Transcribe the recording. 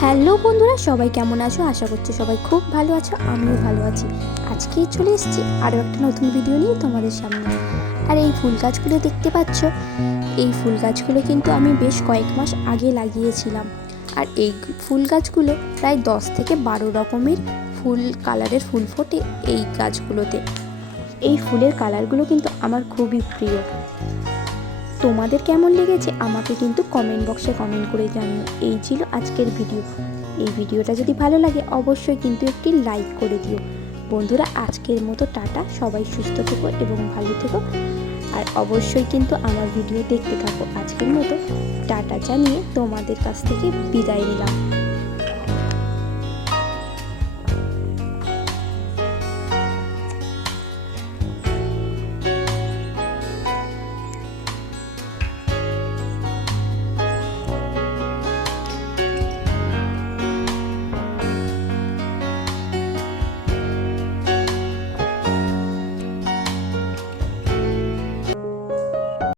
Hello বন্ধুরা, সবাই কেমন আছো? আশা করছি সবাই খুব ভালো আছো, আমিও ভালো আছি। আজকে চলে এসেছি আরও একটা নতুন ভিডিও নিয়ে তোমাদের সামনে। আর এই ফুল গাছগুলো দেখতে পাচ্ছ? এই ফুল গাছগুলো কিন্তু আমি বেশ কয়েক মাস আগে লাগিয়েছিলাম। আর এই ফুল গাছগুলো প্রায় দশ থেকে বারো রকমের ফুল কালারের ফুল ফোটে এই গাছগুলোতে। এই ফুলের কালারগুলো কিন্তু আমার খুবই প্রিয়। তোমাদের কেমন লেগেছে আমাকে কিন্তু কমেন্ট বক্সে কমেন্ট করে জানিও। এই ছিল আজকের ভিডিও এই ভিডিওটা যদি ভালো লাগে, অবশ্যই কিন্তু একটি লাইক করে দিও। বন্ধুরা, আজকের মতো টাটা। সবাই সুস্থ থেকো এবং ভালো থেকো। আর অবশ্যই কিন্তু আমার ভিডিও দেখতে থাকো। আজকের মতো টাটা জানিয়ে তোমাদের কাছ থেকে বিদায় নিলাম।